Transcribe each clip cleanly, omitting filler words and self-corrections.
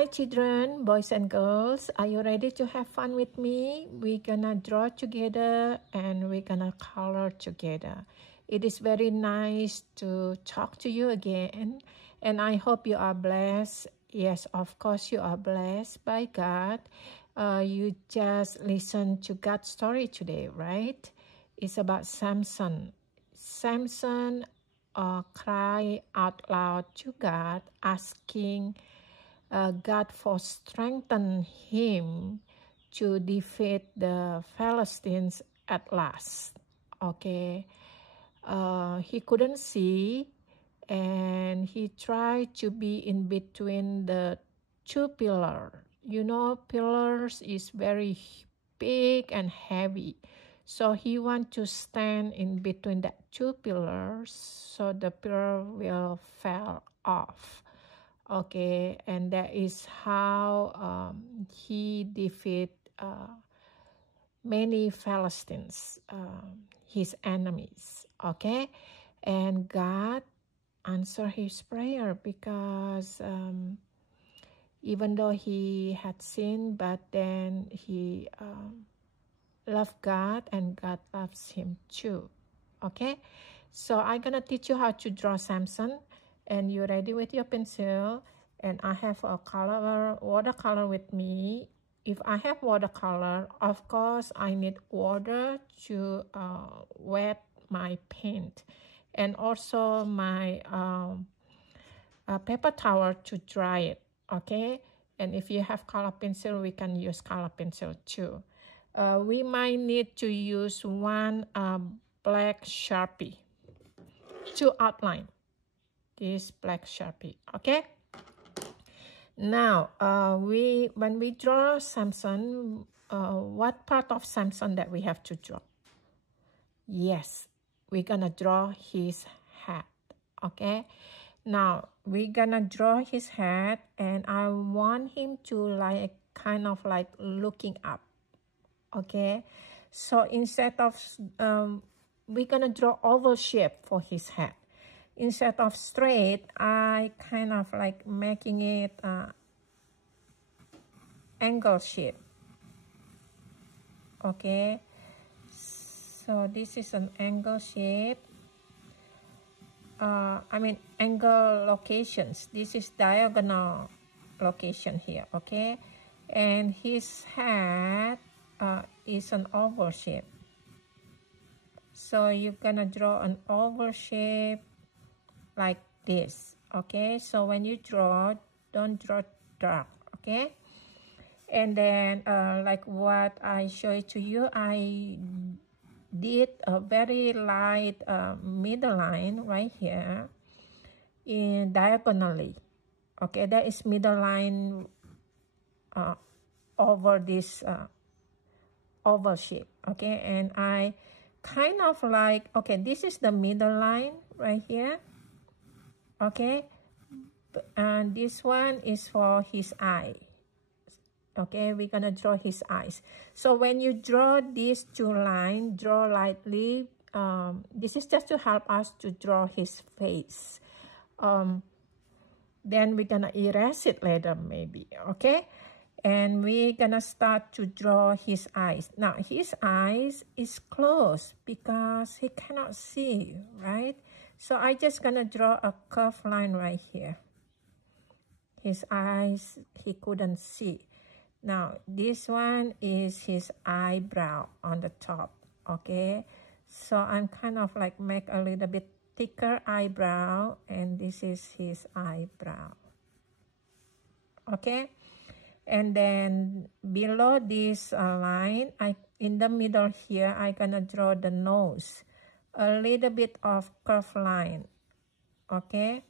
Hi children, boys and girls, are you ready to have fun with me? We're gonna draw together and we're gonna color together. It is very nice to talk to you again, and I hope you are blessed. Yes, of course you are blessed by God. You just listen to God's story today, right? It's about Samson. Samson cried out loud to God, asking God for strengthen him to defeat the Philistines at last. Okay, he couldn't see, and he tried to be in between the two pillars. You know, pillars is very big and heavy, so he want to stand in between the two pillars so the pillar will fall off. Okay, and that is how he defeat many Philistines, his enemies. Okay, and God answered his prayer because even though he had sinned, but then he loved God and God loves him too. Okay, so I'm gonna teach you how to draw Samson. And you ready with your pencil, and I have a watercolor with me. If I have watercolor, of course I need water to wet my paint, and also my paper towel to dry it. Okay, and if you have color pencil, we can use color pencil too. We might need to use one black Sharpie to outline this black Sharpie. Okay, now when we draw Samson, what part of Samson that we have to draw? Yes, we're gonna draw his head. Okay, now we're gonna draw his head, and I want him to like kind of like looking up. Okay, so instead of we're gonna draw oval shape for his head. Instead of straight, I kind of like making it angle shape. Okay, so this is an angle shape. I mean angle locations. This is diagonal location here. Okay, and his head is an oval shape. So you're gonna draw an oval shape like this. Okay, so when you draw, don't draw dark. Okay, and then like what I showed to you, I did a very light middle line right here in diagonally. Okay, that is middle line over this oval shape. Okay, and I kind of like, okay, this is the middle line right here. Okay, and this one is for his eye. Okay, we're gonna draw his eyes. So when you draw these two lines, draw lightly. This is just to help us to draw his face. Then we're gonna erase it later maybe. Okay, and we're gonna start to draw his eyes. Now his eyes is closed because he cannot see, right? So I just gonna draw a curved line right here. His eyes, he couldn't see. Now this one is his eyebrow on the top. Okay, so I'm kind of like make a little bit thicker eyebrow, and this is his eyebrow. Okay, and then below this line, in the middle here, I gonna draw the nose, a little bit of curved line. Okay,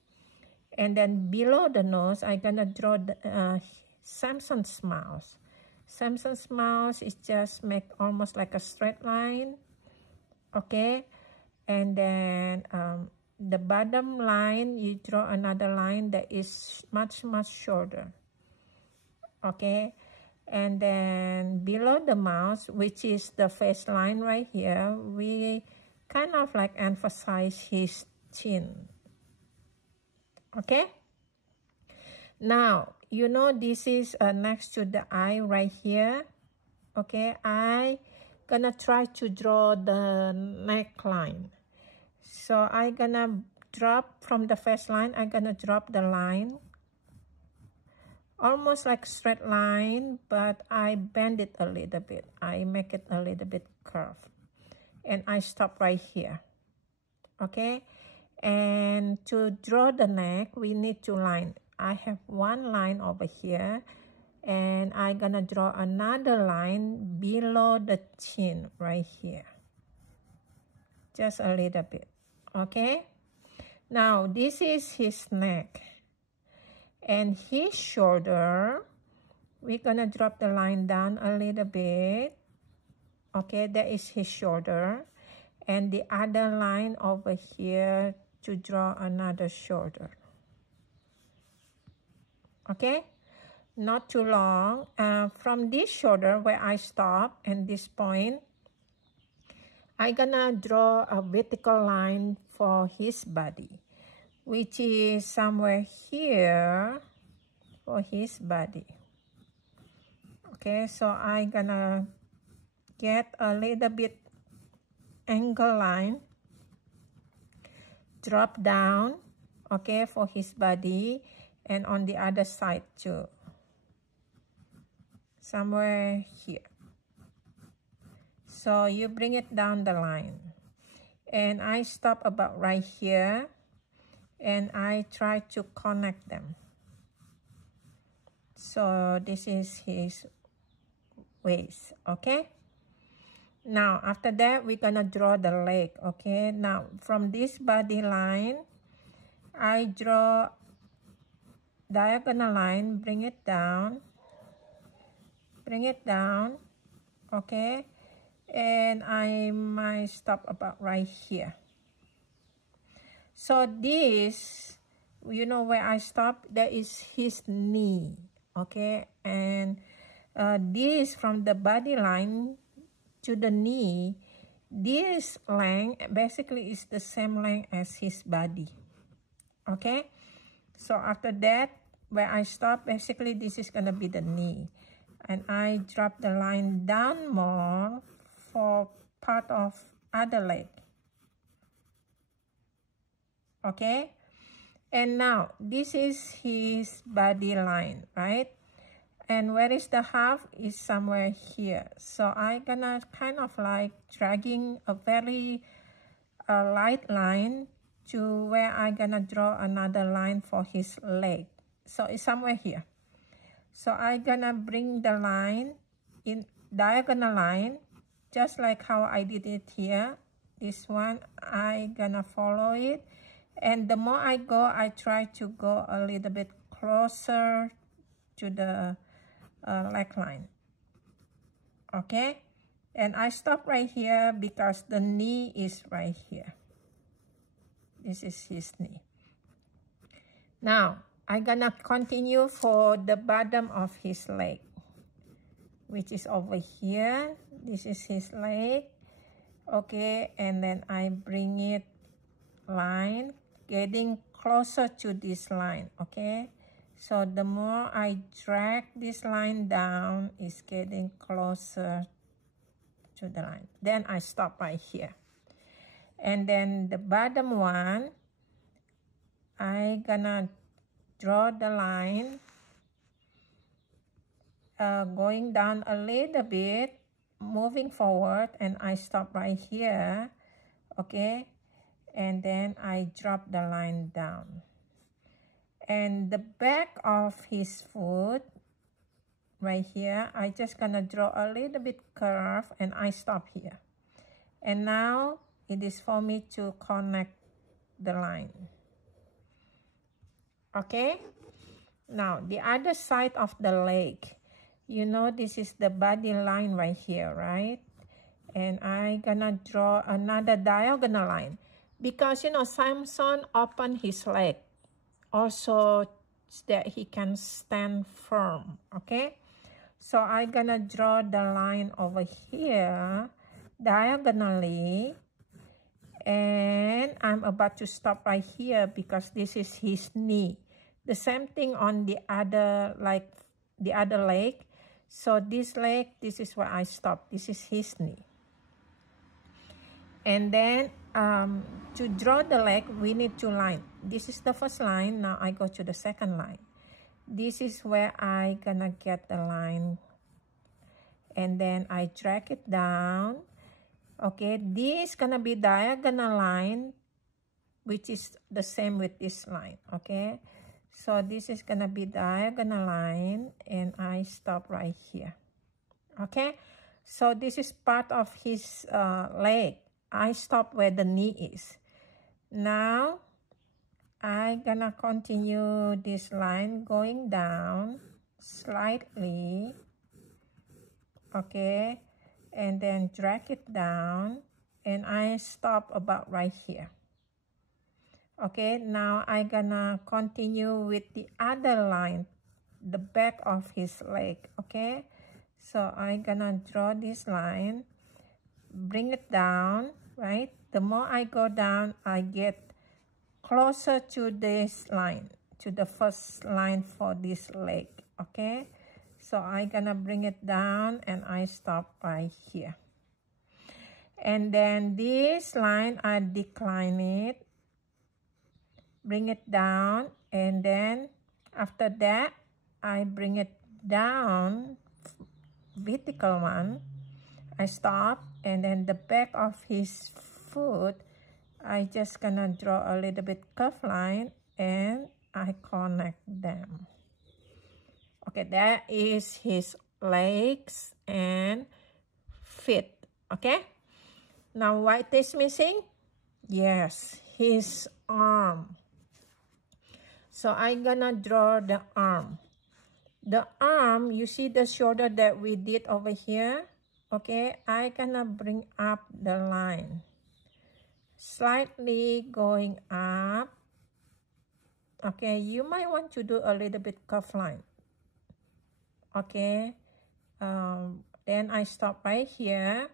and then below the nose, I gonna draw the Samson's mouth. Samson's mouth is just make almost like a straight line. Okay, and then the bottom line, you draw another line that is much shorter. Okay, and then below the mouth, which is the face line right here, we kind of like emphasize his chin. Okay, now you know, this is next to the eye right here. Okay, I gonna try to draw the neckline. So I gonna drop from the first line, I'm gonna drop the line almost like straight line, but I bend it a little bit. I make it a little bit curved, and I stop right here. Okay, and to draw the neck, we need two lines. I have one line over here, and I'm gonna draw another line below the chin right here, just a little bit. Okay, now this is his neck, and his shoulder, we're gonna drop the line down a little bit. Okay, that is his shoulder, and the other line over here to draw another shoulder. Okay, not too long. From this shoulder where I stop and this point, I'm gonna draw a vertical line for his body, which is somewhere here for his body. Okay, so I'm gonna get a little bit angle line, drop down, okay, for his body, and on the other side too, somewhere here. So you bring it down the line, and I stop about right here, and I try to connect them. So this is his waist. Okay, now after that we're gonna draw the leg. Okay, now from this body line, I draw diagonal line, bring it down, okay, and I might stop about right here. So this, you know where I stop, that is his knee. Okay, and this from the body line to the knee, this length basically is the same length as his body. Okay, so after that, where I stop, basically this is gonna be the knee, and I drop the line down more for part of other leg. Okay, and now this is his body line, right? And where is the half is somewhere here. So I'm gonna kind of like dragging a very light line to where I'm gonna draw another line for his leg. So it's somewhere here. So I'm gonna bring the line in diagonal line, just like how I did it here. This one, I'm gonna follow it. And the more I go, I try to go a little bit closer to the leg line. Okay, and I stop right here because the knee is right here. This is his knee. Now I'm gonna continue for the bottom of his leg, which is over here. This is his leg. Okay, and then I bring it line, getting closer to this line. Okay, so the more I drag this line down, it's getting closer to the line. Then I stop right here. And then the bottom one, I gonna draw the line going down a little bit, moving forward, and I stop right here. Okay, and then I drop the line down. And the back of his foot right here, I just gonna draw a little bit curve, and I stop here. And now it is for me to connect the line. Okay, now the other side of the leg, you know, this is the body line right here, right? And I gonna draw another diagonal line because, you know, Samson opened his leg also that he can stand firm. Okay, so I gonna draw the line over here diagonally, and I'm about to stop right here because this is his knee. The same thing on the other, like the other leg. So this leg, this is where I stop. This is his knee. And then to draw the leg, we need 2 lines. This is the first line. Now I go to the second line. This is where I gonna get the line. And then I drag it down. Okay, this gonna be diagonal line, which is the same with this line. Okay, so this is gonna be diagonal line, and I stop right here. Okay, so this is part of his leg. I stop where the knee is. Now I gonna continue this line going down slightly. Okay, and then drag it down, and I stop about right here. Okay, now I gonna continue with the other line, the back of his leg. Okay, so I gonna draw this line, bring it down, right? The more I go down, I get closer to this line, to the first line for this leg. Okay, so I gonna bring it down, and I stop right here. And then this line, I decline it, bring it down, and then after that, I bring it down, vertical one. I stop, and then the back of his foot, I just gonna draw a little bit curved line, and I connect them. Okay, that is his legs and feet. Okay, now what is missing? Yes, his arm. So I'm gonna draw the arm. The arm, you see the shoulder that we did over here? Okay, I gonna bring up the line, slightly going up. Okay, you might want to do a little bit curved line. Okay, then I stop right here,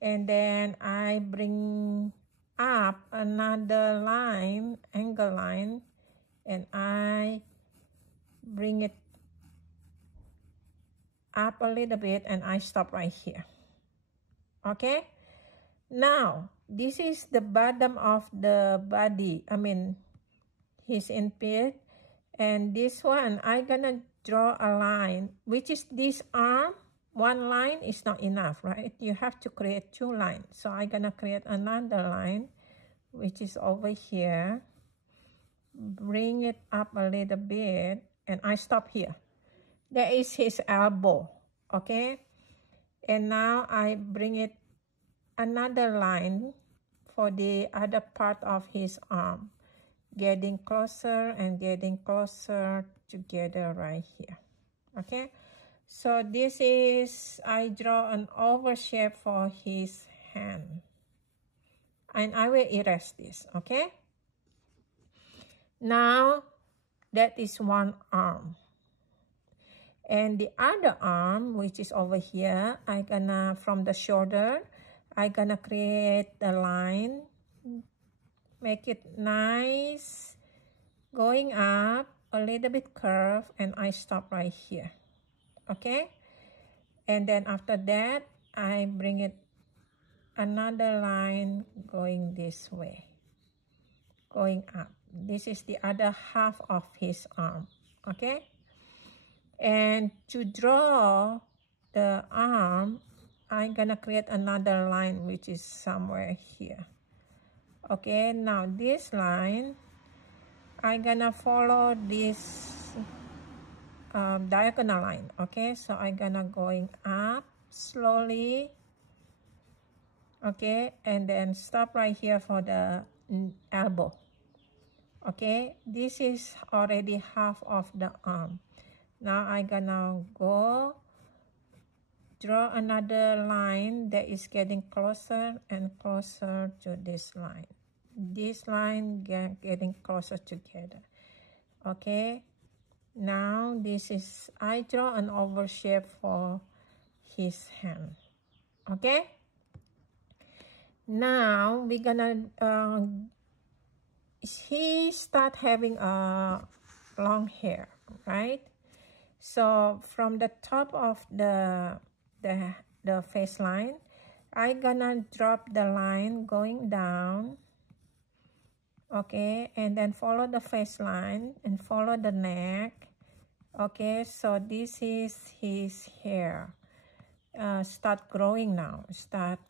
and then I bring up another line, angle line, and I bring it up a little bit, and I stop right here. Okay, now this is the bottom of the body, I mean his input, and this one I gonna draw a line, which is this arm. One line is not enough, right? You have to create 2 lines. So I gonna create another line, which is over here, bring it up a little bit, and I stop here. That is his elbow. Okay, and now I bring it another line for the other part of his arm, getting closer and getting closer together right here. Okay, so this is, I draw an oval shape for his hand, and I will erase this. Okay, now that is one arm, and the other arm, which is over here, I gonna, from the shoulder, I gonna create a line, make it nice, going up, a little bit curved, and I stop right here. Okay, and then after that, I bring it another line going this way, going up. This is the other half of his arm. Okay, and to draw the arm, I'm gonna create another line, which is somewhere here. Okay, now this line, I'm gonna follow this diagonal line. Okay, so I'm gonna going up slowly. Okay, and then stop right here for the elbow. Okay, this is already half of the arm. Now I'm gonna go draw another line that is getting closer and closer to this line. This line getting closer together. Okay, now this is, I draw an oval shape for his hand. Okay, now we're gonna he start having a long hair, right? So from the top of the face line, I'm gonna drop the line going down, okay, and then follow the face line and follow the neck, okay. So this is his hair. Start growing now, start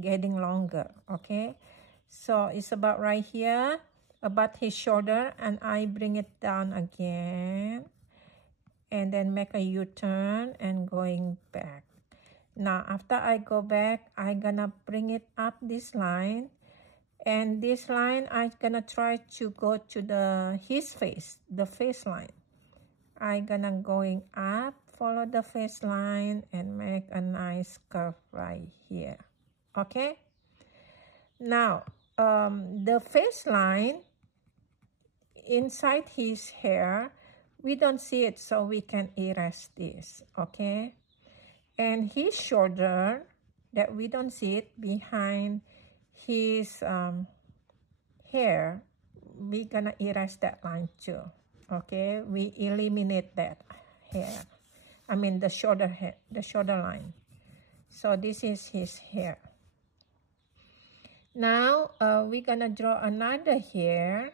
getting longer, okay. So it's about right here, about his shoulder, and I bring it down again, and then make a U-turn and going back. Now after I go back, I'm gonna bring it up this line, and this line I'm gonna try to go to his face, the face line. I'm gonna going up, follow the face line, and make a nice curve right here, okay. Now the face line inside his hair, we don't see it, so we can erase this, okay. And his shoulder, that we don't see it behind his hair, we're gonna erase that line too, okay. We eliminate that hair, I mean the shoulder hair, the shoulder line. So this is his hair. Now we're gonna draw another hair,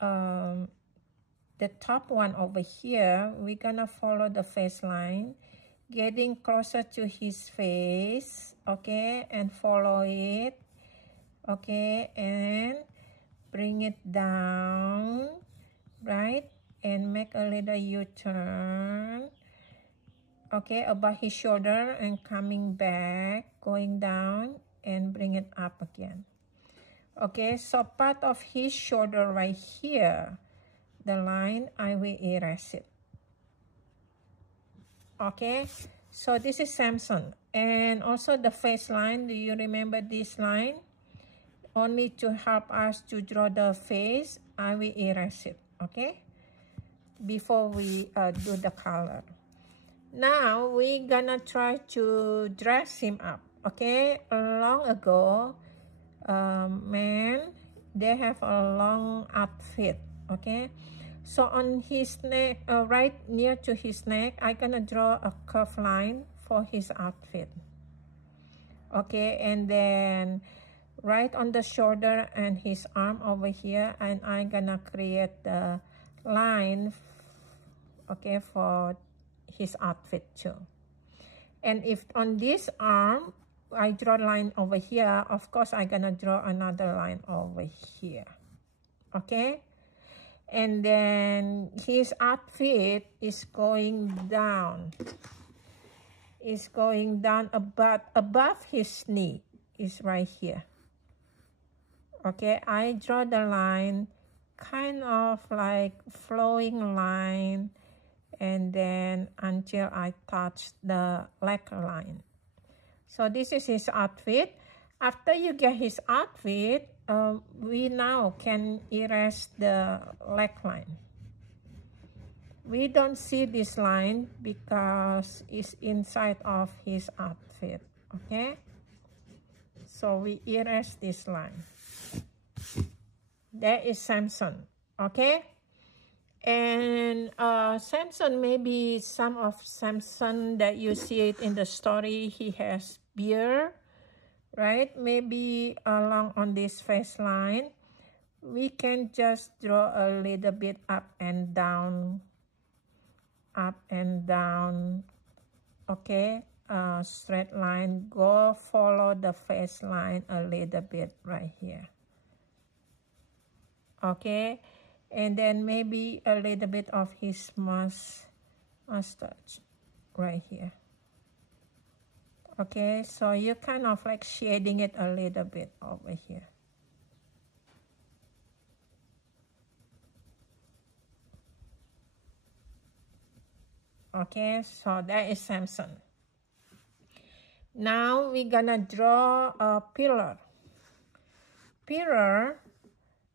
the top one over here. We're gonna follow the face line, getting closer to his face, okay, and follow it, okay, and bring it down, right, and make a little U-turn, okay, above his shoulder, and coming back, going down, and bring it up again, okay. So part of his shoulder right here, the line, I will erase it, okay. So this is Samson. And also the face line, do you remember this line? Only to help us to draw the face, I will erase it, okay, before we do the color. Now we're gonna try to dress him up, okay. Long ago, men, they have a long outfit, okay. So on his neck, right near to his neck, I'm gonna draw a curved line for his outfit, okay. And then right on the shoulder and his arm over here, and I'm gonna create the line, okay, for his outfit too. And if on this arm I draw a line over here, of course I'm gonna draw another line over here, okay. And then his outfit is going down, above his knee, is right here, okay. I draw the line, kind of like flowing line, and then until I touch the leg line. So this is his outfit. After you get his outfit, we now can erase the leg line. We don't see this line because it's inside of his outfit, okay. So we erase this line. That is Samson, okay. And Samson, maybe some of Samson that you see it in the story, he has beard, right? Maybe along on this face line, we can just draw a little bit up and down, okay. Straight line, go follow the face line a little bit right here, okay. And then maybe a little bit of his mustache right here, okay. So you kind of like shading it a little bit over here, okay. So that is Samson. Now we're gonna draw a pillar.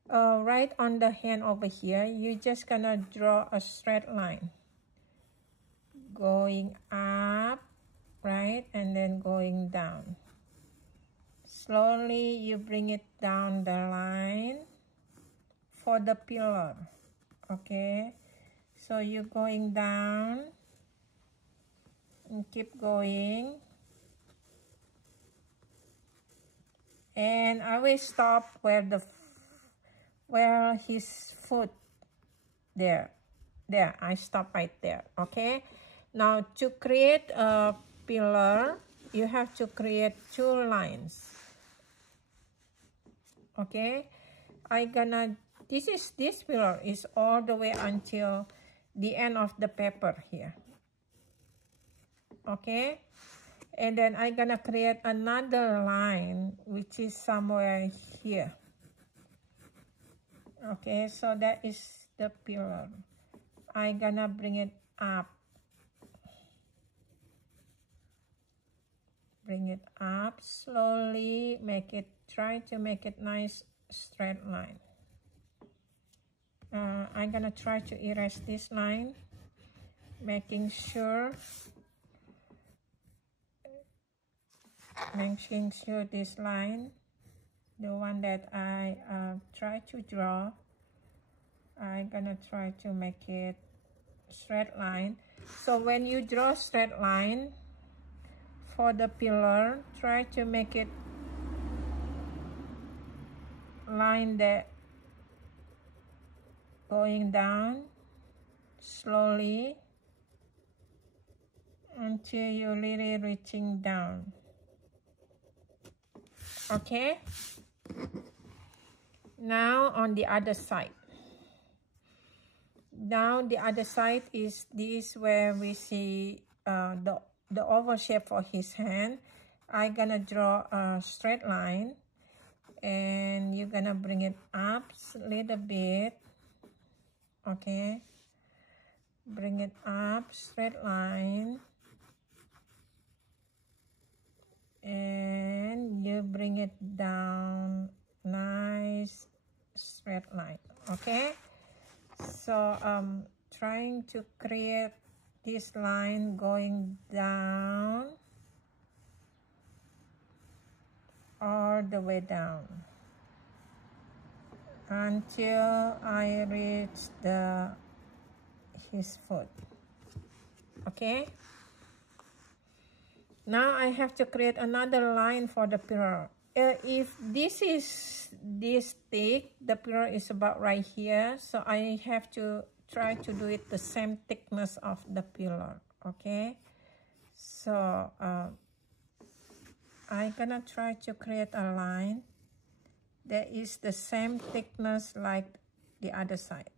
Right on the hand over here, you're just gonna draw a straight line going up, right, and then going down. Slowly you bring it down the line for the pillar, Okay, so you're going down and keep going, and I will stop where his foot there. I stop right there. Okay, now to create a pillar you have to create 2 lines. Okay, this pillar is all the way until the end of the paper here. Okay, and then I'm gonna create another line which is somewhere here. Okay, so that is the pillar. I'm gonna bring it up. Bring it up slowly, try to make it nice straight line. I'm gonna try to erase this line, making sure this line, the one that I try to draw, I'm gonna try to make it straight line. So when you draw straight line for the pillar, try to make it line that going down slowly until you're really reaching down. Okay, now on the other side. Now the other side is this, where we see the oval shape for his hand. I'm gonna draw a straight line, and you're gonna bring it up a little bit. Okay, bring it up, straight line, and you bring it down, nice straight line. Okay, so trying to create this line going down, all the way down until I reach his foot. Okay, now I have to create another line for the pillar. If this is this thick, the pillar is about right here, so I have to try to do it the same thickness of the pillar. Okay, so I'm gonna try to create a line that is the same thickness like the other side.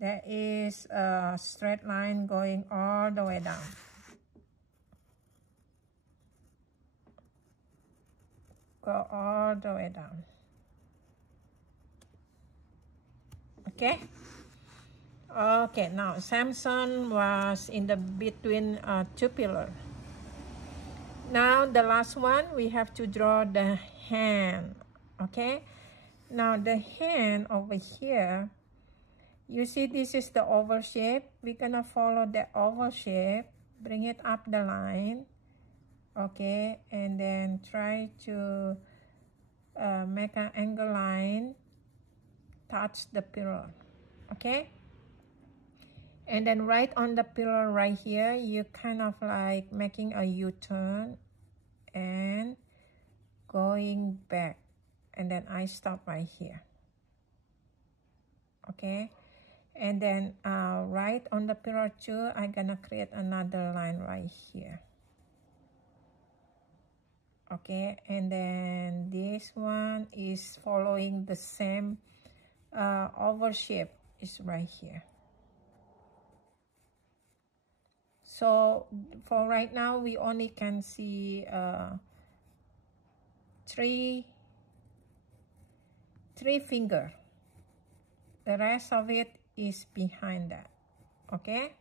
That is a straight line going all the way down. Go all the way down. Okay. Okay, now Samson was in the between 2 pillars. Now the last one, we have to draw the hand. Okay, now the hand over here, you see this is the oval shape. We're gonna follow the oval shape, bring it up the line. Okay, and then try to make an angle line, touch the pillar. Okay, and then right on the pillar right here, you kind of like making a U-turn and going back, and then I stop right here. Okay, and then right on the pillar too, I'm gonna create another line right here. Okay, and then this one is following the same oval shape, is right here. So for right now, we only can see three fingers. The rest of it is behind that. Okay,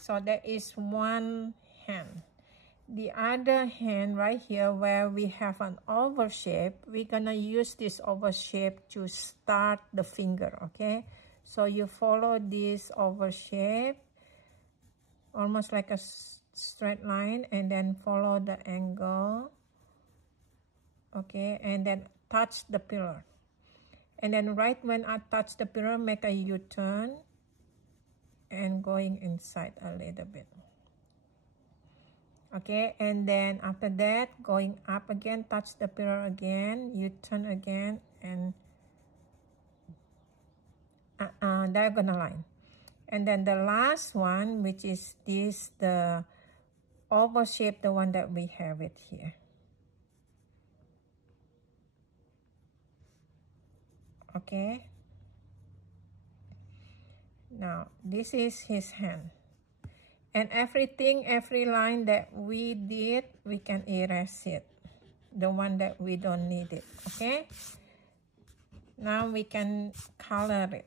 so that is one hand. The other hand right here, where we have an oval shape, we're gonna use this oval shape to start the finger. Okay, so you follow this oval shape almost like a straight line, and then follow the angle Okay, and then touch the pillar. And then right when I touch the pillar, make a U-turn and going inside a little bit. Okay, and then after that, going up again, touch the pillar again, U-turn again, and diagonal line. And then the last one, which is this, the oval shape, the one that we have it here. Okay. Now, this is his hand. And everything, every line that we did, we can erase it. The one that we don't need it, okay? Now we can color it.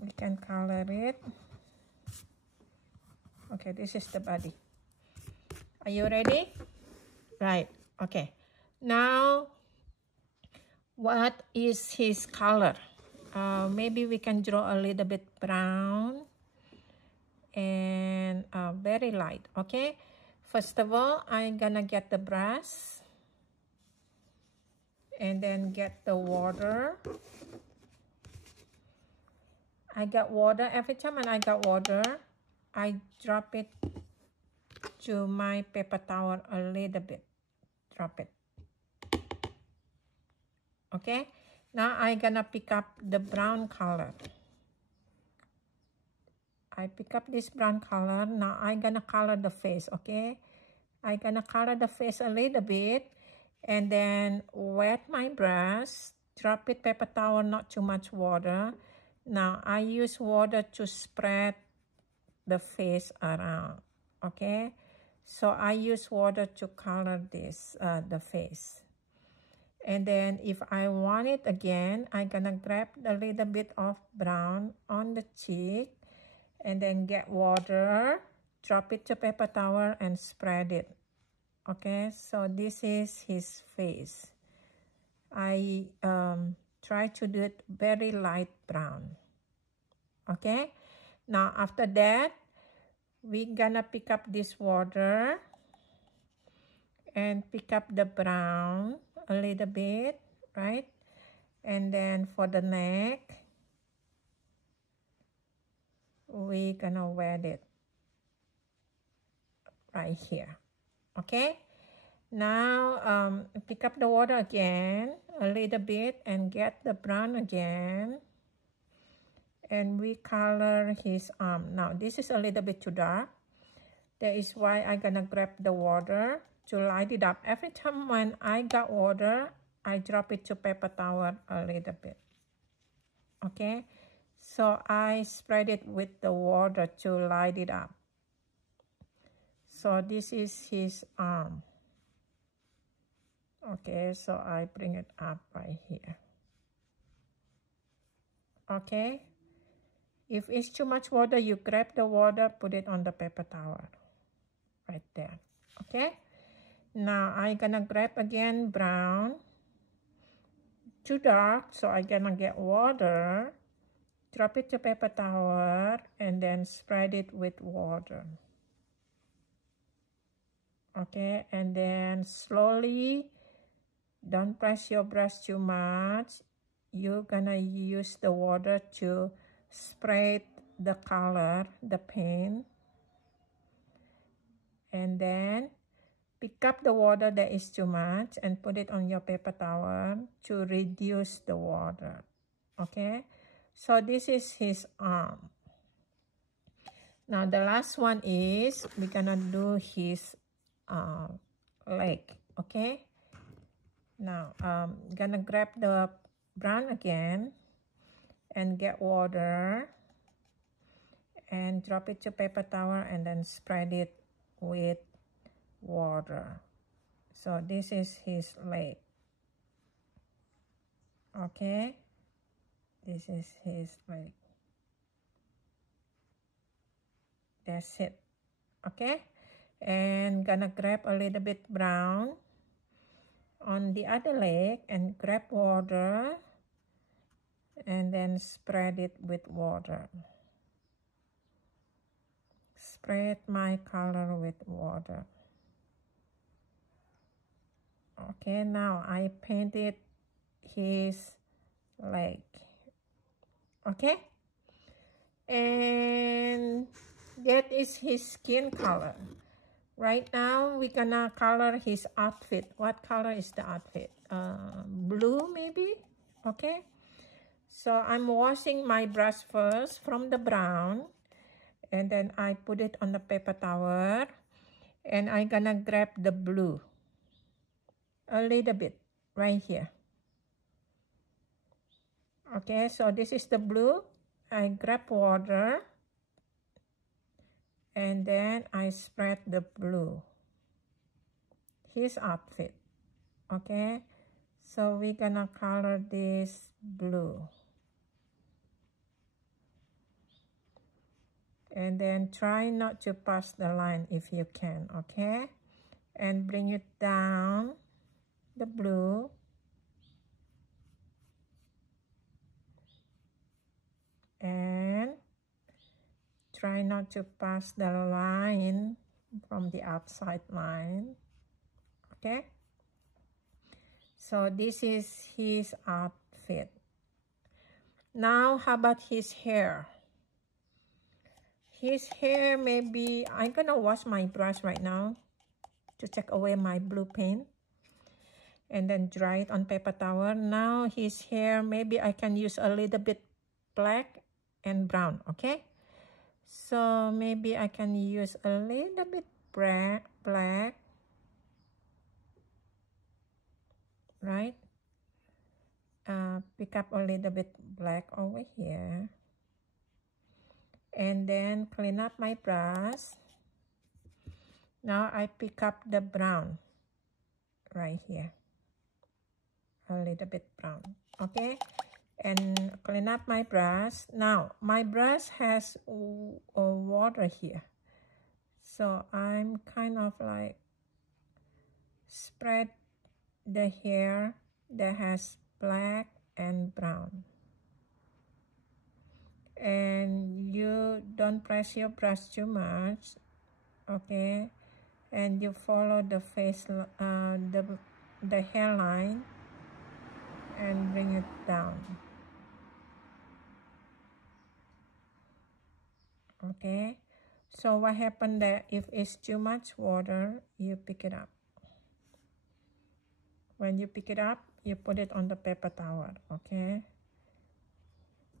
We can color it. Okay, this is the body. Are you ready? Right, okay. Now, what is his color? Maybe we can draw a little bit brown and very light, okay? First of all, I'm gonna get the brush and then get the water. I got water. Every time when I got water, I drop it to my paper towel a little bit. Drop it. Okay, now I'm gonna pick up the brown color. I pick up this brown color. Now I'm gonna color the face, okay? I'm gonna color the face a little bit and then wet my brush, drop it paper towel, not too much water. Now I use water to spread the face around, okay? So I use water to color this, the face. And then if I want it again, I'm gonna grab a little bit of brown on the cheek and then get water, drop it to paper towel and spread it. Okay, so this is his face. I try to do it very light brown. Okay, now after that, we're gonna pick up this water and pick up the brown a little bit, right? And then for the neck, we're gonna wet it right here. Okay, now pick up the water again a little bit and get the brown again, and we color his arm. Now this is a little bit too dark. That is why I'm gonna grab the water to light it up. Every time when I got water, I drop it to paper towel a little bit. Okay, so I spread it with the water to light it up. So this is his arm. Okay, so I bring it up right here. Okay, if it's too much water, you grab the water, put it on the paper towel right there. Okay, now I'm gonna grab again brown. Too dark, so I'm gonna get water, drop it to paper towel, and then spread it with water. Okay, and then slowly, don't press your brush too much. You're gonna use the water to spread the color, the paint, and then pick up the water that is too much and put it on your paper towel to reduce the water. Okay, so this is his arm. Now the last one is we're gonna do his leg. Okay, now gonna grab the brown again and get water and drop it to paper towel and then spread it with water. So this is his leg. Okay, this is his leg. That's it. Okay, and gonna grab a little bit brown on the other leg and grab water and then spread it with water. Spread my color with water. Okay, now I painted his leg. Okay, and that is his skin color. Right now we're gonna color his outfit. What color is the outfit? Blue maybe. Okay, so I'm washing my brush first from the brown, and then I put it on the paper towel, and I'm gonna grab the blue a little bit right here. Okay, so this is the blue. I grab water, and then I spread the blue, his outfit. Okay, so we're gonna color this blue, and then try not to pass the line if you can. Okay, and bring it down the blue, and try not to pass the line from the outside line. Okay, so this is his outfit. Now how about his hair? His hair, maybe I'm gonna wash my brush right now to take away my blue paint, and then dry it on paper towel. Now his hair, maybe I can use a little bit black and brown. Okay, so maybe I can use a little bit black, right? Pick up a little bit black over here, and then clean up my brush. Now I pick up the brown right here, a little bit brown. Okay, and clean up my brush. Now my brush has water here, so I'm kind of like spread the hair that has black and brown, and you don't press your brush too much. Okay, and you follow the face, the hairline, and bring it down. Okay, so what happened that if it's too much water, you pick it up. When you pick it up, you put it on the paper towel. Okay,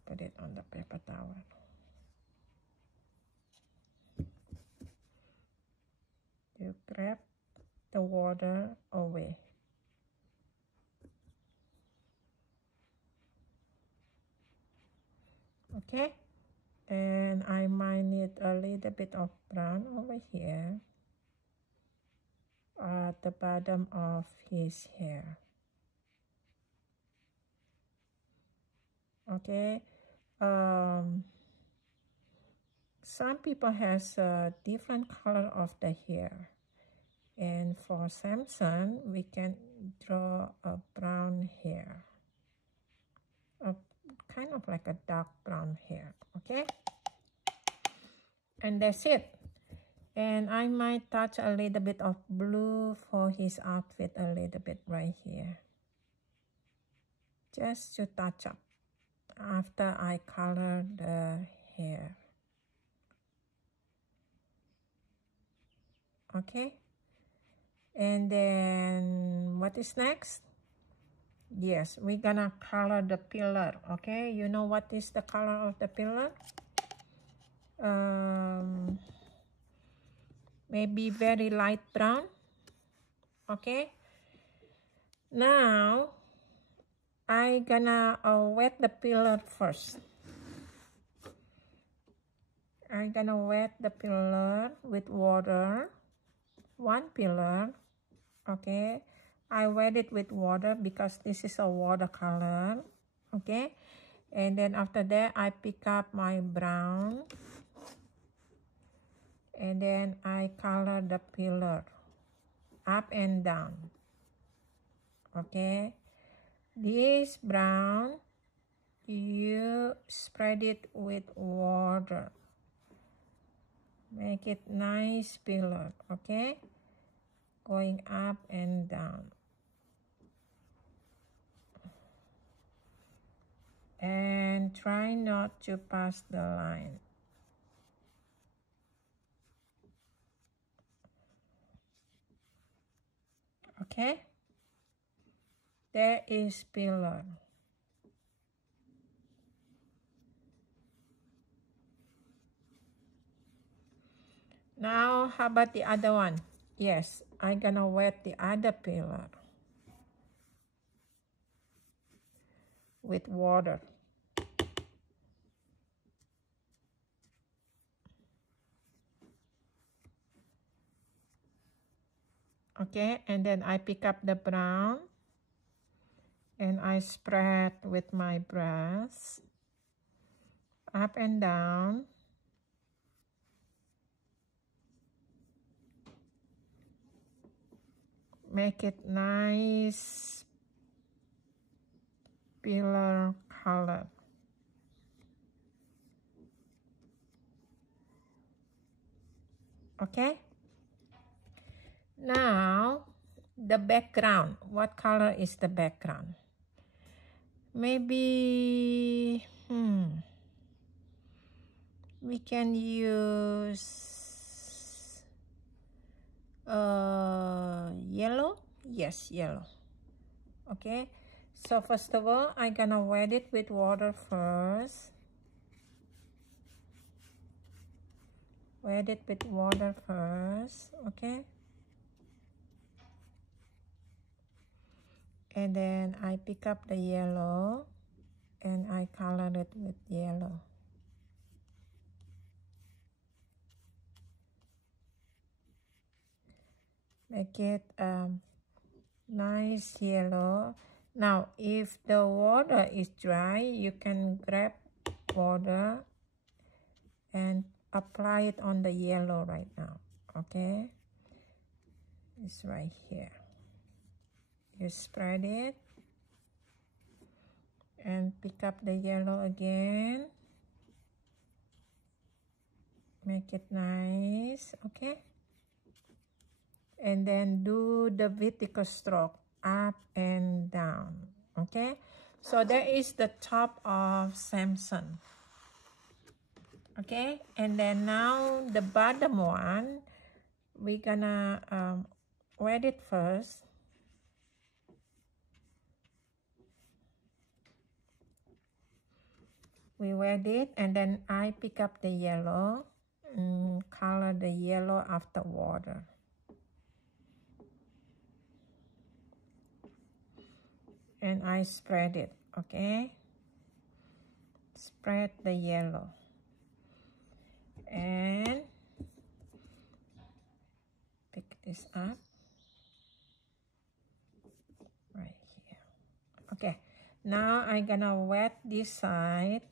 put it on the paper towel. You grab the water away. Okay, and I might need a little bit of brown over here at the bottom of his hair. Okay, some people has a different color of the hair, and for Samson we can draw a brown hair, a kind of like a dark brown hair. Okay, and that's it. And I might touch a little bit of blue for his outfit, a little bit right here, just to touch up after I color the hair. Okay, and then what is next? Yes, we're gonna color the pillar. Okay, you know what is the color of the pillar? Maybe very light brown. Okay, now I gonna wet the pillar first. I'm gonna wet the pillar with water, one pillar. Okay, I wet it with water because this is a watercolor. Okay, and then after that I pick up my brown, and then I color the pillar up and down. Okay, this brown, you spread it with water, make it nice pillar. Okay, going up and down. and try not to pass the line. Okay, there is pillar. Now, how about the other one? Yes, I'm gonna wet the other pillar with water. Okay, and then I pick up the brown and I spread with my brush up and down. Make it nice pillar color. Okay, now the background. What color is the background? Maybe we can use yellow. Yes, yellow. Okay, so first of all, I'm gonna wet it with water first. Wet it with water first, okay? And then I pick up the yellow and I color it with yellow. Make it nice yellow. Now, if the water is dry, you can grab water and apply it on the yellow right now, okay? It's right here. You spread it and pick up the yellow again. Make it nice, okay? And then do the vertical stroke up and down, okay? So there is the top of Samson, okay? And then now the bottom one, we're gonna wet it first. We wet it and then I pick up the yellow and color the yellow after water. And I spread it, okay? Spread the yellow. And pick this up right here. Okay, now I'm gonna wet this side.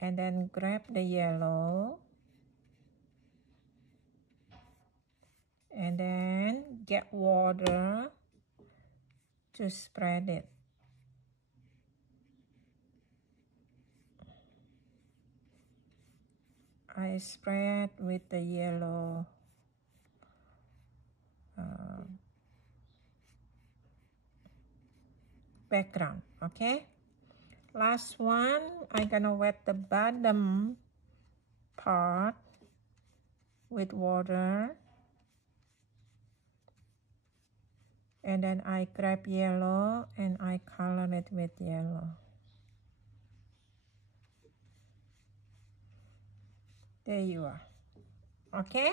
And then grab the yellow. And then get water to spread it. I spread with the yellow background, okay? Last one, I'm gonna wet the bottom part with water. And then I grab yellow and I color it with yellow. There you are. Okay?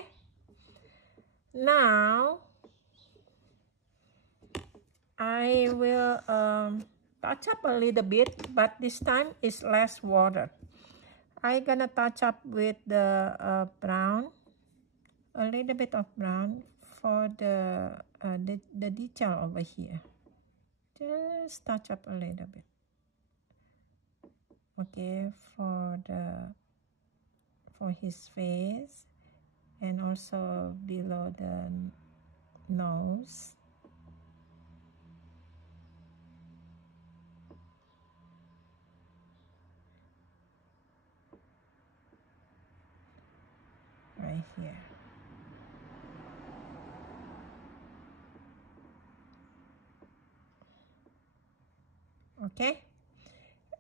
Now, I will touch up a little bit, but this time it's less water. I'm gonna touch up with the brown, a little bit of brown for the detail over here. Just touch up a little bit. Okay, for his face and also below the nose. Right here. Okay,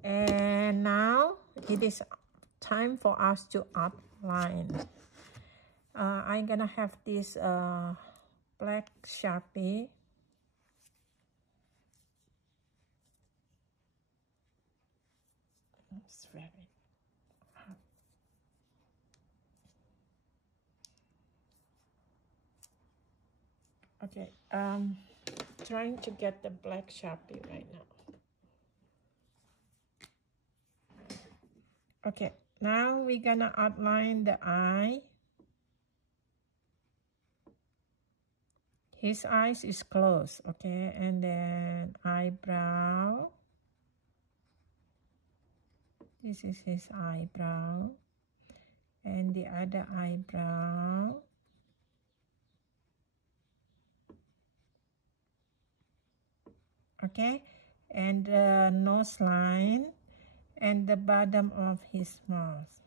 and now it is time for us to outline. I'm gonna have this black Sharpie. It's very hard. Okay, trying to get the black Sharpie right now. Okay, now we're gonna outline the eye. His eyes is closed, okay, and then eyebrow. This is his eyebrow, and the other eyebrow. Okay, and the nose line, and the bottom of his mouth.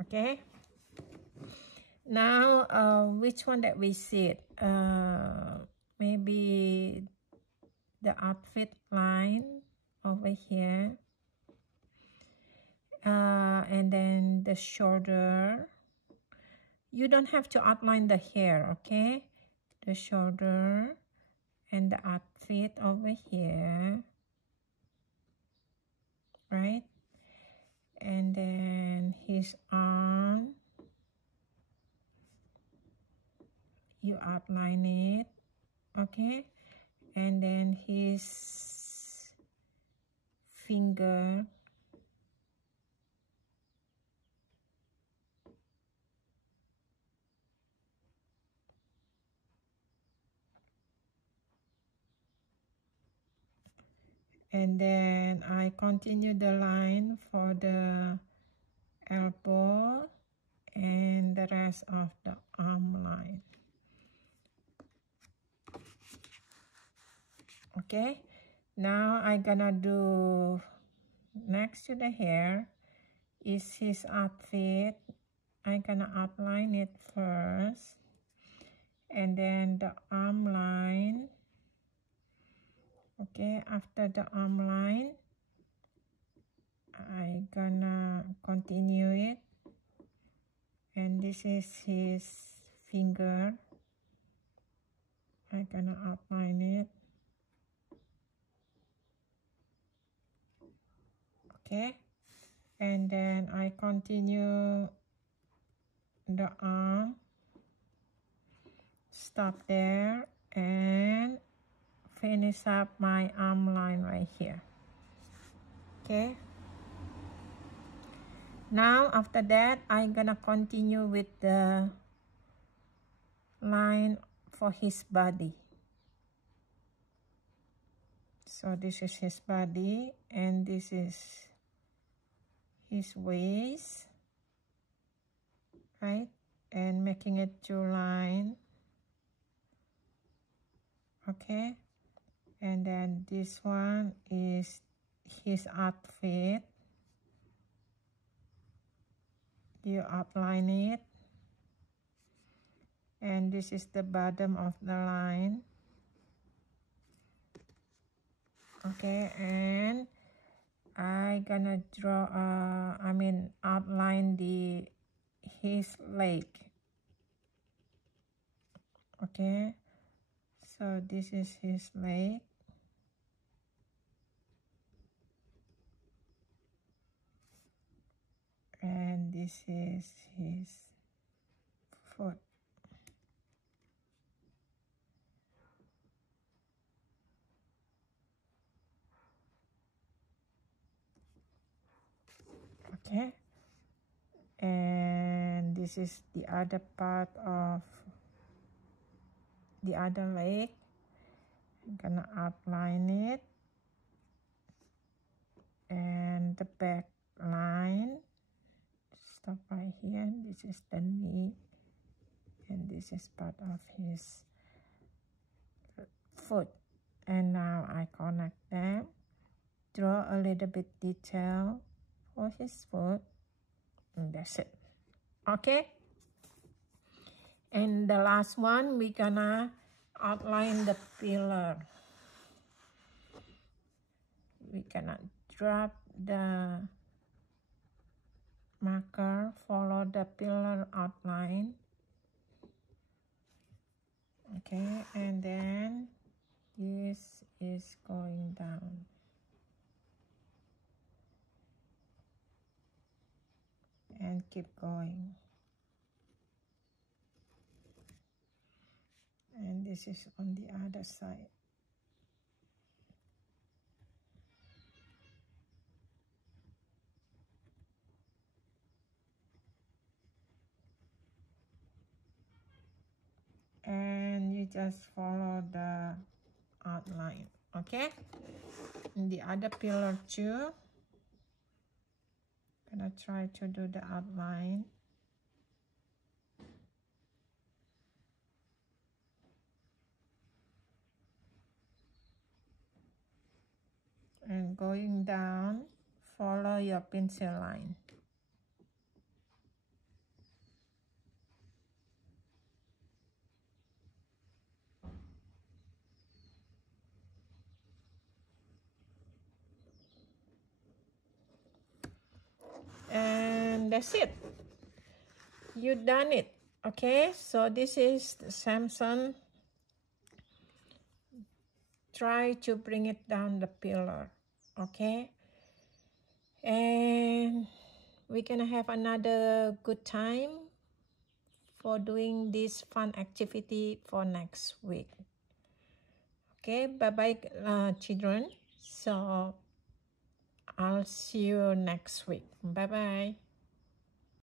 Okay, now which one that we see it? Maybe the outfit line over here, and then the shoulder. You don't have to outline the hair, okay? The shoulder and the outfit over here, right? And then his arm, you outline it, okay? And then his finger, and then I continue the line for the elbow and the rest of the arm line. Okay, now I'm gonna do next to the hair is his outfit. I'm gonna outline it first, and then the arm line. Okay, after the arm line, I'm gonna continue it, and this is his finger. I'm gonna outline it. Okay, and then I continue the arm, stop there, and finish up my arm line right here. Okay, now after that I'm gonna continue with the line for his body. So this is his body, and this is his waist, right? And making it two line. Okay, and then this one is his outfit. You outline it, and this is the bottom of the line. Okay, and I gonna draw outline his leg. Okay, so this is his leg, and this is his foot. Okay, and this is the other part of the other leg. I'm gonna outline it, and the back line, stop right here. This is the knee, and this is part of his foot. And now I connect them, draw a little bit detail for his foot, and that's it. Okay, and the last one, we're gonna outline the pillar. we cannot drop the marker, follow the pillar outline. Okay, and then this is going down. And keep going. And this is on the other side. And you just follow the outline, okay? And the other pillar too. Gonna try to do the outline. And going down, follow your pencil line. And that's it. You done it. Okay, so this is the Samson. Try to bring it down the pillar. Okay, and we're gonna have another good time for doing this fun activity for next week. Okay, bye bye, children. So I'll see you next week. Bye bye.